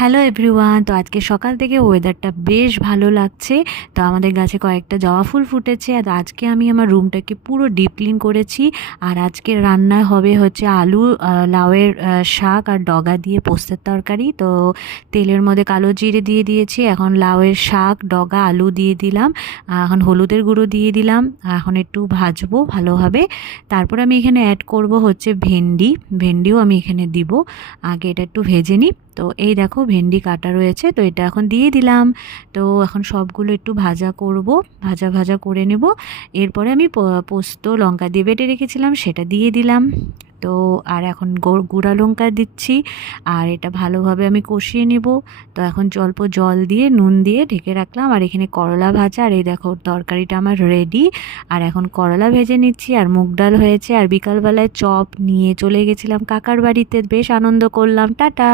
Hello everyone. তো আজকে সকাল থেকে ওয়েদারটা বেশ ভালো লাগছে। তো আমাদের গাছে কয়েকটা জবা ফুল ফুটেছে। আর আজকে আমি আমার রুমটাকে পুরো ডিপ ক্লিন করেছি। আর আজকে রান্না হবে হচ্ছে আলু, লাউয়ের শাক আর ডগা দিয়ে পোস্তের তরকারি। তো তেলের মধ্যে কালো জিরে দিয়ে দিয়েছি, এখন লাউয়ের শাক, ডগা, আলু দিয়ে দিলাম, এখন হলুদের গুঁড়ো দিয়ে দিলাম, এখন একটু ভাজবো ভালোভাবে। তারপর আমি এখানে অ্যাড করব হচ্ছে ভেন্ডিও আমি এখানে দিব। আগে এটা একটু ভেজে নিই। তো এই দেখো ভেন্ডি কাটা রয়েছে, তো এটা এখন দিয়ে দিলাম। তো এখন সবগুলো একটু ভাজা করব, ভাজা ভাজা করে নেব। এরপরে আমি পোস্ত লঙ্কা দিয়ে বেটে রেখেছিলাম সেটা দিয়ে দিলাম। তো আর এখন গুঁড়া লঙ্কা দিচ্ছি, আর এটা ভালোভাবে আমি কষিয়ে নেব। তো এখন অল্প জল দিয়ে নুন দিয়ে ঢেকে রাখলাম। আর এখানে করলা ভাজা, আর এই দেখো তরকারিটা আমার রেডি। আর এখন করলা ভেজে নিচ্ছি, আর মুগ ডাল হয়েছে। আর বিকালবেলায় চপ নিয়ে চলে গেছিলাম কাকার বাড়িতে, বেশ আনন্দ করলাম। টাটা।